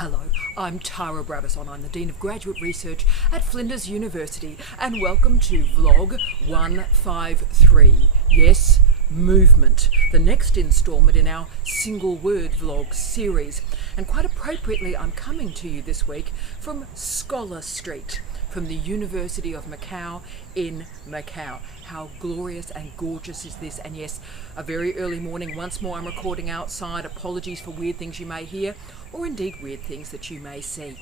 Hello, I'm Tara Brabazon. I'm the Dean of Graduate Research at Flinders University, and welcome to Vlog 153. Yes, movement, the next instalment in our single word vlog series. And quite appropriately, I'm coming to you this week from Scholar Street, from the University of Macau in Macau. How glorious and gorgeous is this? And yes, a very early morning. Once more, I'm recording outside. Apologies for weird things you may hear, or indeed weird things that you may see.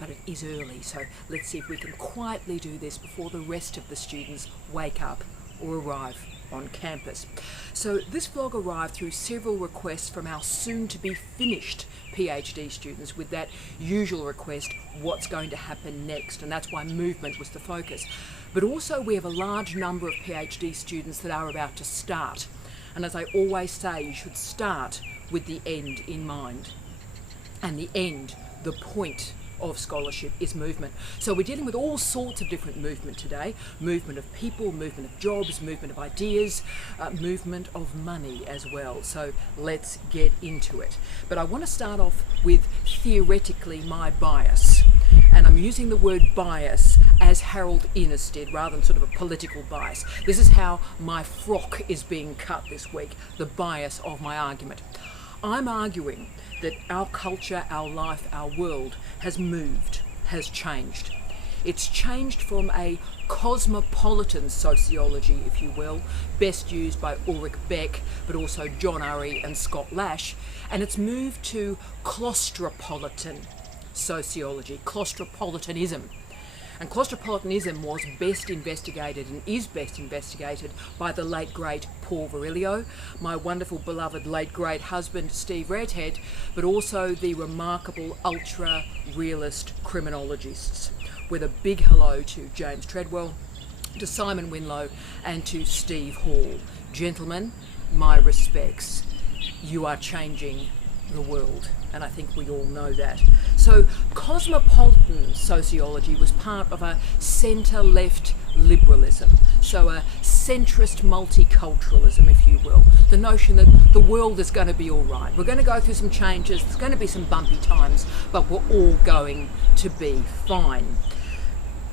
But it is early, so let's see if we can quietly do this before the rest of the students wake up or arrive on campus. So this vlog arrived through several requests from our soon-to-be finished PhD students, with that usual request, what's going to happen next? And that's why movement was the focus. But also we have a large number of PhD students that are about to start. And as I always say, you should start with the end in mind. And the end, the point of scholarship, is movement. So we're dealing with all sorts of different movement today. Movement of people, movement of jobs, movement of ideas, movement of money as well. So let's get into it. But I want to start off with theoretically my bias. And I'm using the word bias as Harold Innis did, rather than sort of a political bias. This is how my frock is being cut this week, the bias of my argument. I'm arguing that our culture, our life, our world has moved, has changed. It's changed from a cosmopolitan sociology, if you will, best used by Ulrich Beck, but also John Urry and Scott Lash, and it's moved to claustropolitan sociology, claustropolitanism. And claustropolitanism was best investigated and is best investigated by the late great Paul Virilio, my wonderful beloved late great husband Steve Redhead, but also the remarkable ultra realist criminologists, with a big hello to James Treadwell, to Simon Winlow and to Steve Hall. Gentlemen, my respects. You are changing the world, and I think we all know that. So cosmopolitan sociology was part of a centre-left liberalism, so a centrist multiculturalism, if you will. The notion that the world is going to be all right. We're going to go through some changes, there's going to be some bumpy times, but we're all going to be fine.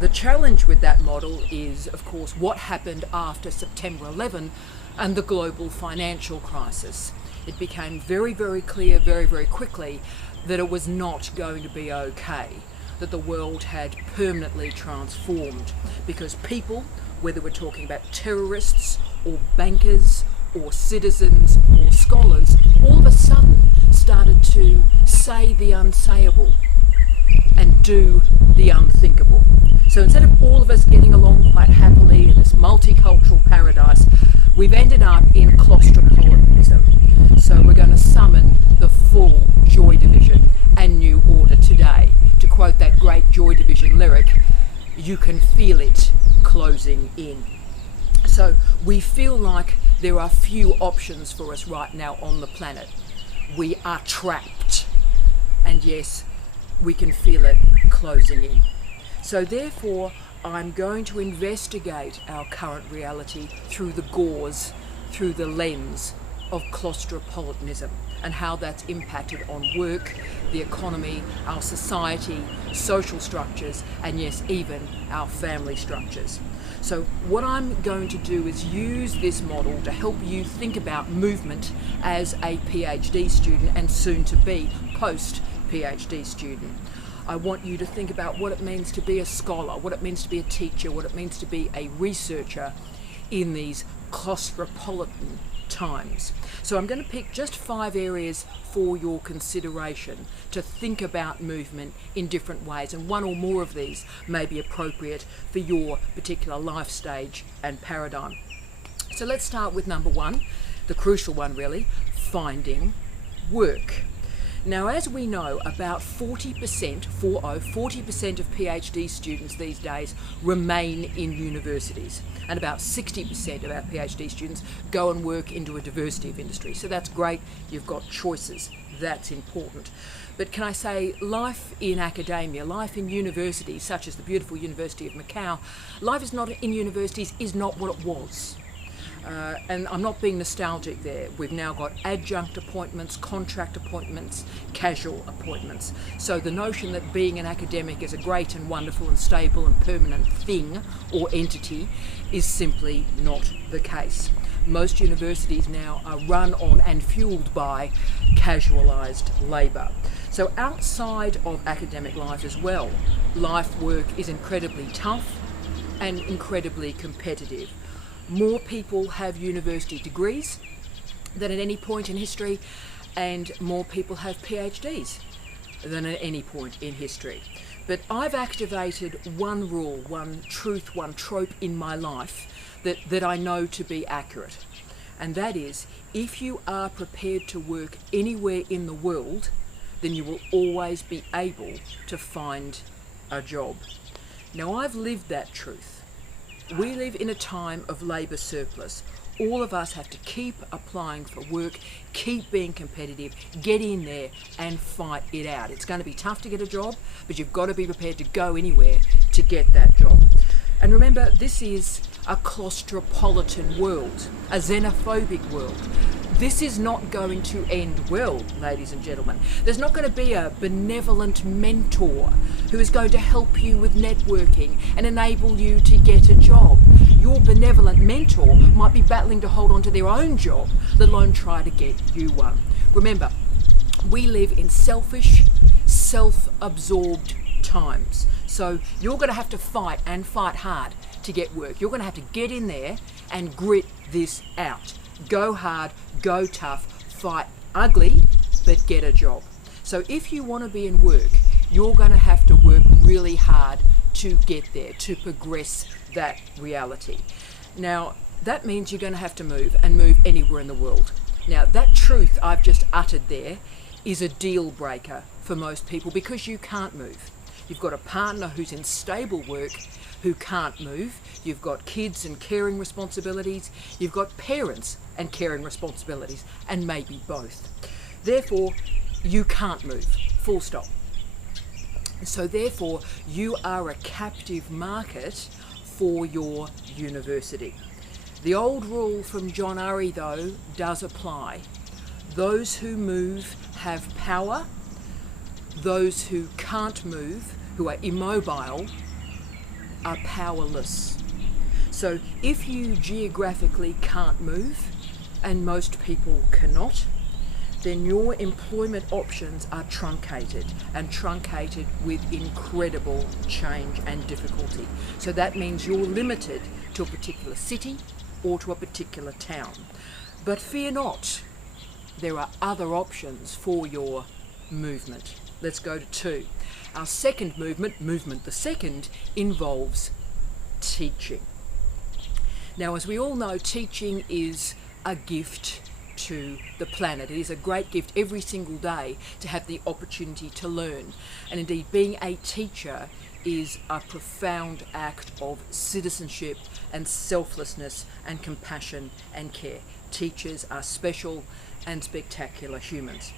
The challenge with that model is, of course, what happened after September 11 and the global financial crisis. It became very, very clear very, very quickly that it was not going to be okay, that the world had permanently transformed, because people, whether we're talking about terrorists or bankers or citizens or scholars, all of a sudden started to say the unsayable and do the unthinkable. So instead of all of us getting along quite happily in this multicultural paradise, we've ended up in claustropolitanism. So we're going to summon the full Joy Division and New Order today. To quote that great Joy Division lyric, you can feel it closing in. So we feel like there are few options for us right now on the planet. We are trapped. And yes, we can feel it closing in. So therefore, I'm going to investigate our current reality through the gauze, through the lens of claustropolitanism, and how that's impacted on work, the economy, our society, social structures, and yes, even our family structures. So what I'm going to do is use this model to help you think about movement as a PhD student and soon to be post-PhD student. I want you to think about what it means to be a scholar, what it means to be a teacher, what it means to be a researcher in these claustropolitan times. So I'm going to pick just 5 areas for your consideration to think about movement in different ways, and one or more of these may be appropriate for your particular life stage and paradigm. So let's start with number 1, the crucial one really, finding work. Now, as we know, about 40% of PhD students these days remain in universities, and about 60% of our PhD students go and work into a diversity of industries. So that's great, you've got choices, that's important. But can I say, life in academia, life in universities, such as the beautiful University of Macau, life is not in universities is not what it was. And I'm not being nostalgic there. We've now got adjunct appointments, contract appointments, casual appointments. So the notion that being an academic is a great and wonderful and stable and permanent thing or entity is simply not the case. Most universities now are run on and fueled by casualised labour. So outside of academic life as well, life work is incredibly tough and incredibly competitive. More people have university degrees than at any point in history, and more people have PhDs than at any point in history. But I've activated one rule, one truth, one trope in my life that I know to be accurate. And that is, if you are prepared to work anywhere in the world, then you will always be able to find a job. Now, I've lived that truth. We live in a time of labour surplus. All of us have to keep applying for work, keep being competitive, get in there and fight it out. It's going to be tough to get a job, but you've got to be prepared to go anywhere to get that job. And remember, this is a claustropolitan world, a xenophobic world. This is not going to end well, ladies and gentlemen. There's not going to be a benevolent mentor who is going to help you with networking and enable you to get a job. Your benevolent mentor might be battling to hold on to their own job, let alone try to get you one. Remember, we live in selfish, self-absorbed times. So you're going to have to fight and fight hard to get work. You're going to have to get in there and grit this out. Go hard, go tough, fight ugly, but get a job. So if you want to be in work, you're going to have to work really hard to get there, to progress that reality. Now, that means you're going to have to move, and move anywhere in the world. Now, that truth I've just uttered there is a deal breaker for most people because you can't move. You've got a partner who's in stable work who can't move. You've got kids and caring responsibilities. You've got parents and caring responsibilities, and maybe both. Therefore, you can't move, full stop. So therefore, you are a captive market for your university. The old rule from John Urry, though, does apply. Those who move have power. Those who can't move, who are immobile, are powerless. So if you geographically can't move, and most people cannot, then your employment options are truncated, and truncated with incredible change and difficulty. So that means you're limited to a particular city or to a particular town. But fear not, there are other options for your movement. Let's go to 2. Our second movement the second, involves teaching. Now, as we all know, teaching is a gift to the planet. It is a great gift every single day to have the opportunity to learn. And indeed, being a teacher is a profound act of citizenship and selflessness and compassion and care. Teachers are special and spectacular humans.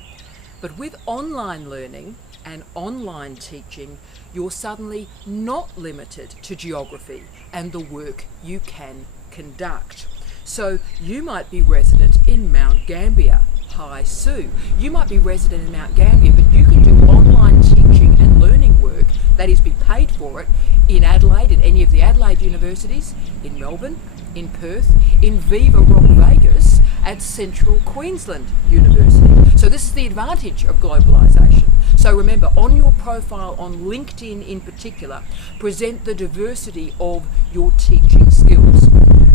But with online learning and online teaching, you're suddenly not limited to geography and the work you can conduct. So you might be resident in Mount Gambier, Hi Sue. You might be resident in Mount Gambier, but you can do online teaching and learning work, that is, be paid for it, in Adelaide, at any of the Adelaide universities, in Melbourne, in Perth, in Viva Rock Vegas, at Central Queensland University. So this is the advantage of globalisation. So remember, on your profile on LinkedIn in particular, present the diversity of your teaching skills.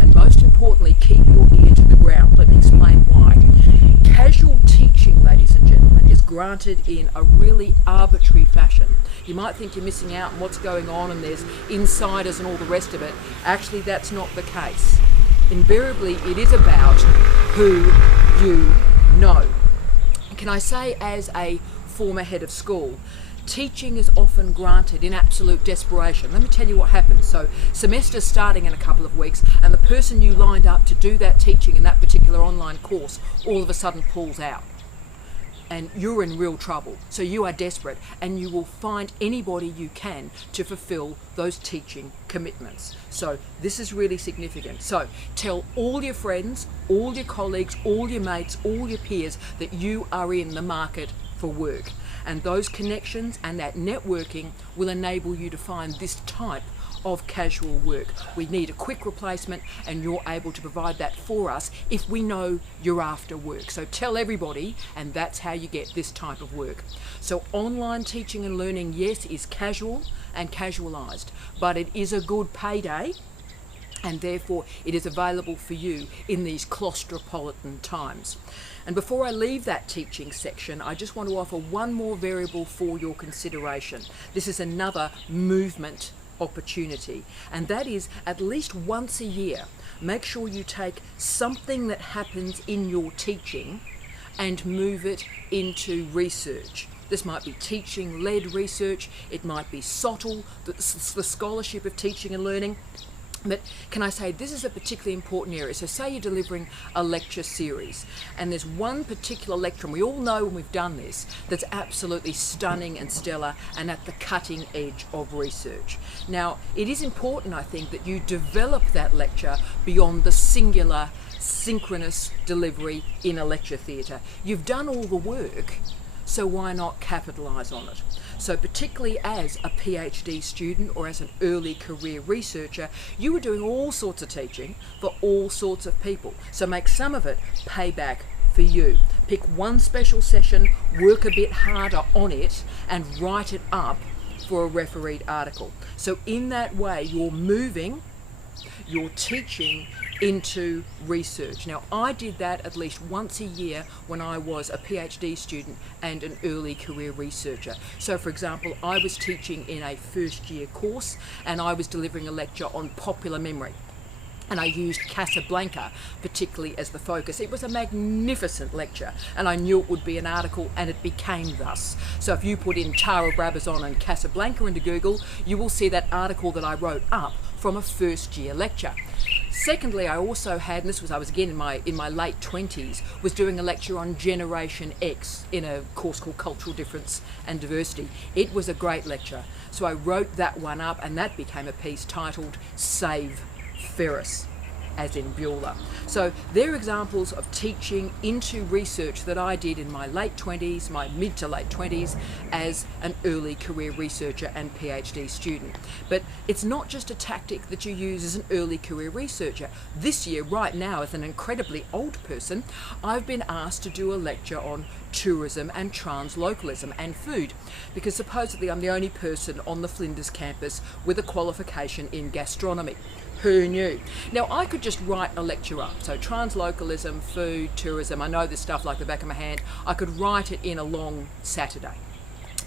And most importantly, keep your ear to the ground. Let me explain why. Casual teaching, ladies and gentlemen, is granted in a really arbitrary fashion. You might think you're missing out on what's going on and there's insiders and all the rest of it. Actually, that's not the case. Invariably, it is about who you know. Can I say, as a former head of school, teaching is often granted in absolute desperation. Let me tell you what happens. So semester's starting in a couple of weeks, and the person you lined up to do that teaching in that particular online course all of a sudden pulls out. and you're in real trouble. So you are desperate, and you will find anybody you can to fulfill those teaching commitments. So this is really significant. So tell all your friends, all your colleagues, all your mates, all your peers that you are in the market for work. And those connections and that networking will enable you to find this type of casual work. We need a quick replacement, and you're able to provide that for us if we know you're after work. So tell everybody, and that's how you get this type of work. So online teaching and learning, yes, is casual and casualized, but it is a good payday, and therefore it is available for you in these claustropolitan times. And before I leave that teaching section, I just want to offer one more variable for your consideration. This is another movement opportunity, and that is at least once a year, make sure you take something that happens in your teaching and move it into research. This might be teaching-led research, it might be SOTL, the scholarship of teaching and learning. But can I say, this is a particularly important area. So say you're delivering a lecture series, and there's one particular lecture, and we all know when we've done this, that's absolutely stunning and stellar and at the cutting edge of research. Now, it is important, I think, that you develop that lecture beyond the singular, synchronous delivery in a lecture theatre. You've done all the work, so why not capitalise on it? So particularly as a PhD student or as an early career researcher, you are doing all sorts of teaching for all sorts of people. So make some of it pay back for you. Pick one special session, work a bit harder on it, and write it up for a refereed article. So in that way, you're moving your teaching into research. Now, I did that at least once a year when I was a PhD student and an early career researcher. So for example, I was teaching in a first year course, and I was delivering a lecture on popular memory. And I used Casablanca particularly as the focus. It was a magnificent lecture, and I knew it would be an article, and it became thus. So if you put in Tara Brabazon and Casablanca into Google, you will see that article that I wrote up from a first year lecture. Secondly, I also had, and I was again in my late 20s, was doing a lecture on Generation X in a course called Cultural Difference and Diversity. It was a great lecture. So I wrote that one up, and that became a piece titled Save Ferris, as in Bueller. So they're examples of teaching into research that I did in my late 20s, my mid to late 20s, as an early career researcher and PhD student. But it's not just a tactic that you use as an early career researcher. This year, right now, as an incredibly old person, I've been asked to do a lecture on tourism and translocalism and food, because supposedly I'm the only person on the Flinders campus with a qualification in gastronomy. Who knew? Now, I could just write a lecture up. So translocalism, food, tourism, I know this stuff like the back of my hand. I could write it in a long Saturday.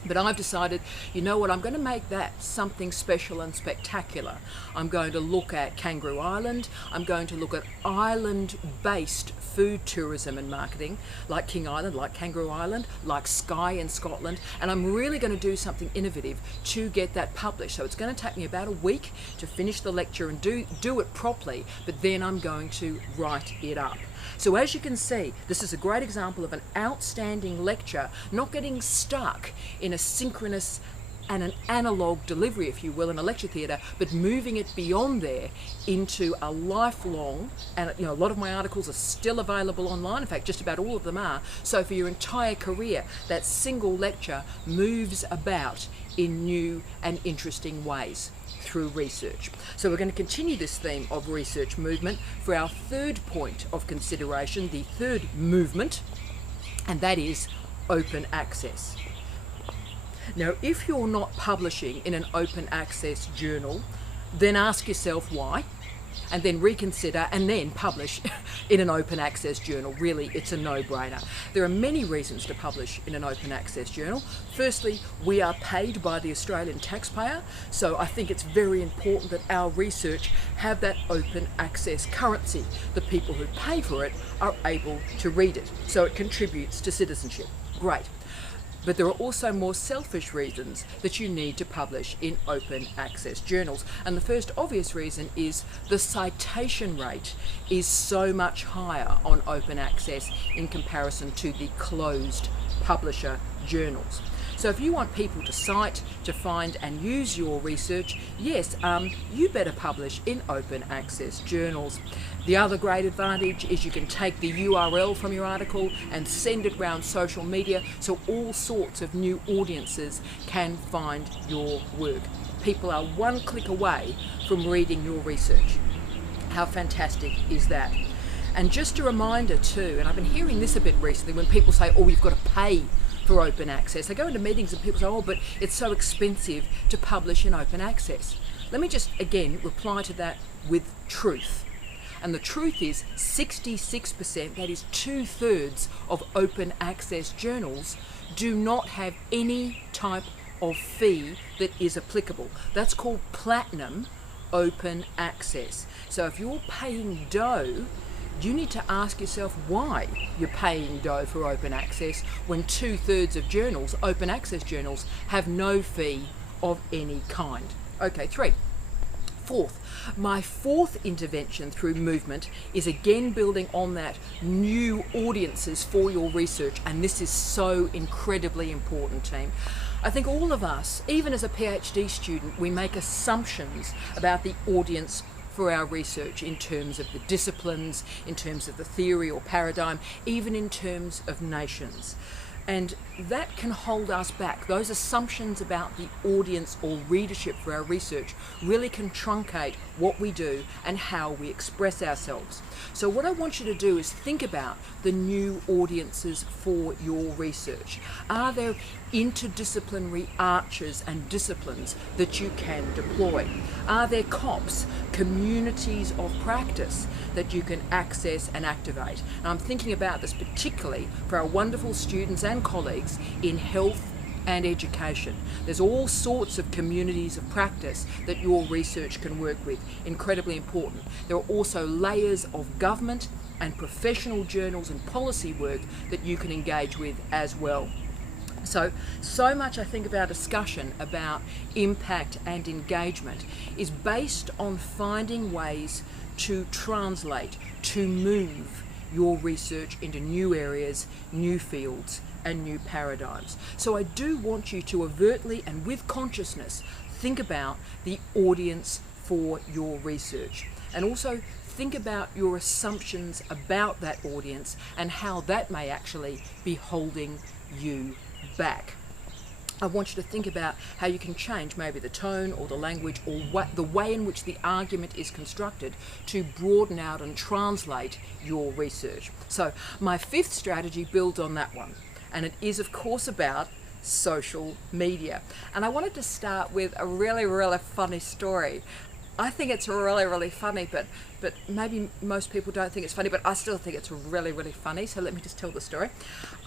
But I've decided, you know what, I'm going to make that something special and spectacular. I'm going to look at Kangaroo Island. I'm going to look at island-based food tourism and marketing, like King Island, like Kangaroo Island, like Skye in Scotland. And I'm really going to do something innovative to get that published. So it's going to take me about a week to finish the lecture and do it properly, but then I'm going to write it up. So as you can see, this is a great example of an outstanding lecture, not getting stuck in a synchronous and an analog delivery, if you will, in a lecture theatre, but moving it beyond there into a lifelong, and you know, a lot of my articles are still available online, in fact just about all of them are, so for your entire career that single lecture moves about in new and interesting ways through research. So we're going to continue this theme of research movement for our third point of consideration, the third movement, and that is open access. Now, if you're not publishing in an open access journal, then ask yourself why, and then reconsider and then publish in an open access journal. Really, it's a no-brainer. There are many reasons to publish in an open access journal. Firstly, we are paid by the Australian taxpayer, so I think it's very important that our research have that open access currency. The people who pay for it are able to read it, so it contributes to citizenship. Great. But there are also more selfish reasons that you need to publish in open access journals. And the first obvious reason is the citation rate is so much higher on open access in comparison to the closed publisher journals. So if you want people to cite, to find and use your research, yes, you better publish in open access journals. The other great advantage is you can take the URL from your article and send it around social media so all sorts of new audiences can find your work. People are one click away from reading your research. How fantastic is that? And just a reminder too, and I've been hearing this a bit recently when people say, oh, you've got to pay for open access. I go into meetings and people say, oh, but it's so expensive to publish in open access. Let me just again reply to that with truth. And the truth is 66%, that is 2/3 of open access journals, do not have any type of fee that is applicable. That's called platinum open access. So if you're paying dough, you need to ask yourself why you're paying dough for open access when 2/3 of journals, open access journals, have no fee of any kind. Okay, my fourth intervention through movement is again building on that new audiences for your research, and this is so incredibly important, team. I think all of us, even as a PhD student, we make assumptions about the audience for our research in terms of the disciplines, in terms of the theory or paradigm, even in terms of nations. And that can hold us back. Those assumptions about the audience or readership for our research really can truncate what we do and how we express ourselves. So what I want you to do is think about the new audiences for your research. Are there interdisciplinary arches and disciplines that you can deploy? Are there COPs, communities of practice, that you can access and activate? And I'm thinking about this particularly for our wonderful students and colleagues in health and education. There's all sorts of communities of practice that your research can work with. Incredibly important. There are also layers of government and professional journals and policy work that you can engage with as well. So much I think of our discussion about impact and engagement is based on finding ways to translate, to move your research into new areas, new fields, and new paradigms. So I do want you to overtly and with consciousness think about the audience for your research, and also think about your assumptions about that audience and how that may actually be holding you back. I want you to think about how you can change maybe the tone or the language or the way in which the argument is constructed to broaden out and translate your research. So my fifth strategy builds on that one, and it is of course about social media. And I wanted to start with a really, really funny story. I think it's really, really funny, but maybe most people don't think it's funny, but I still think it's really, really funny. So let me just tell the story.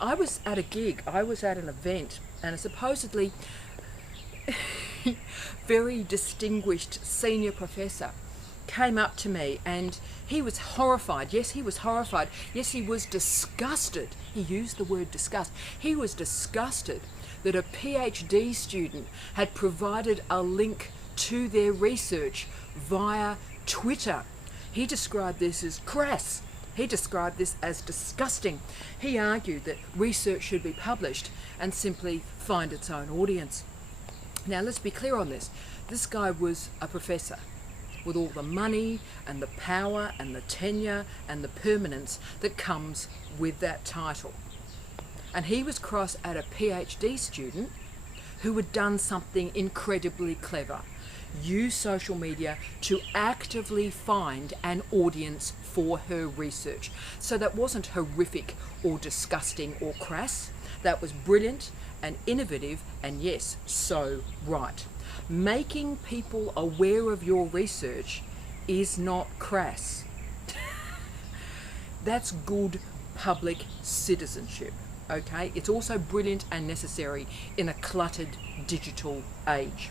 I was at a gig, I was at an event, and a supposedly very distinguished senior professor came up to me, and he was horrified. Yes, he was horrified. Yes, he was disgusted. He used the word disgust. He was disgusted that a PhD student had provided a link to their research via Twitter. He described this as crass. He described this as disgusting. He argued that research should be published and simply find its own audience. Now let's be clear on this. This guy was a professor with all the money and the power and the tenure and the permanence that comes with that title. And he was cross at a PhD student who had done something incredibly clever. Use social media to actively find an audience for her research. So that wasn't horrific or disgusting or crass. That was brilliant and innovative, and yes, so right. Making people aware of your research is not crass. That's good public citizenship, okay? It's also brilliant and necessary in a cluttered digital age.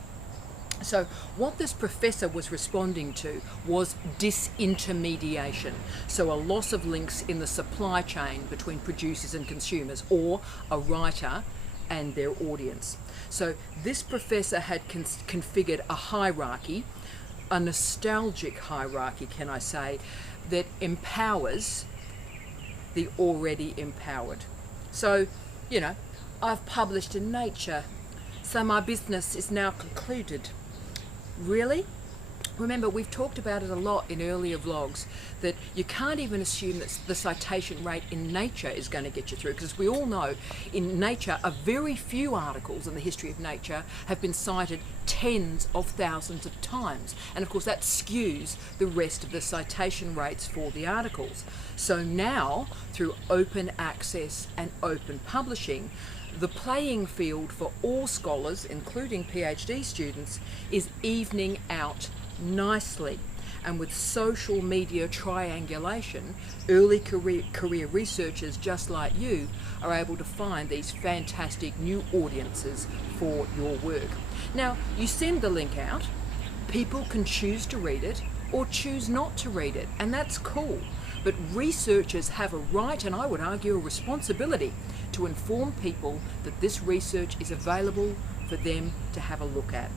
So what this professor was responding to was disintermediation, so a loss of links in the supply chain between producers and consumers, or a writer and their audience. So this professor had configured a hierarchy, a nostalgic hierarchy, can I say, that empowers the already empowered. So, you know, I've published in Nature, so my business is now concluded. Really? Remember, we've talked about it a lot in earlier vlogs, that you can't even assume that the citation rate in Nature is going to get you through, because we all know in Nature, a very few articles in the history of Nature have been cited tens of thousands of times. And of course that skews the rest of the citation rates for the articles. So now, through open access and open publishing, the playing field for all scholars, including PhD students, is evening out nicely. And with social media triangulation, early career researchers just like you are able to find these fantastic new audiences for your work. Now, you send the link out, people can choose to read it or choose not to read it, and that's cool. But researchers have a right, and I would argue a responsibility, to inform people that this research is available for them to have a look at.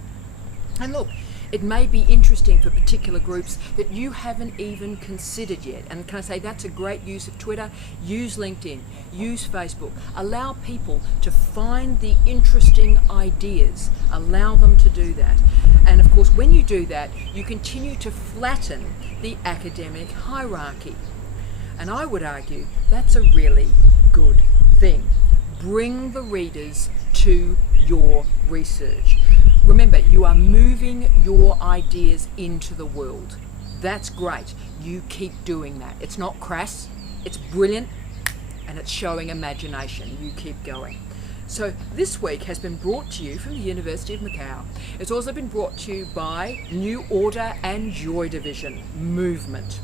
And look, it may be interesting for particular groups that you haven't even considered yet. And can I say, that's a great use of Twitter. Use LinkedIn, use Facebook. Allow people to find the interesting ideas. Allow them to do that. And of course, when you do that, you continue to flatten the academic hierarchy. And I would argue that's a really good thing. Bring the readers to your research. Remember, you are moving your ideas into the world. That's great. You keep doing that. It's not crass, it's brilliant, and it's showing imagination. You keep going. So this week has been brought to you from the University of Macau. It's also been brought to you by New Order and Joy Division Movement.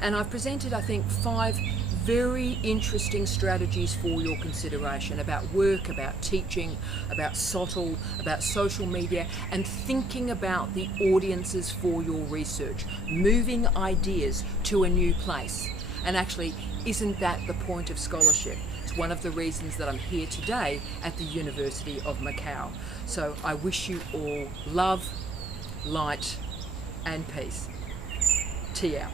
And I've presented, I think, 5 very interesting strategies for your consideration about work, about teaching, about SOTL, about social media, and thinking about the audiences for your research, moving ideas to a new place. And actually, isn't that the point of scholarship? It's one of the reasons that I'm here today at the University of Macau. So I wish you all love, light, and peace. Tea out.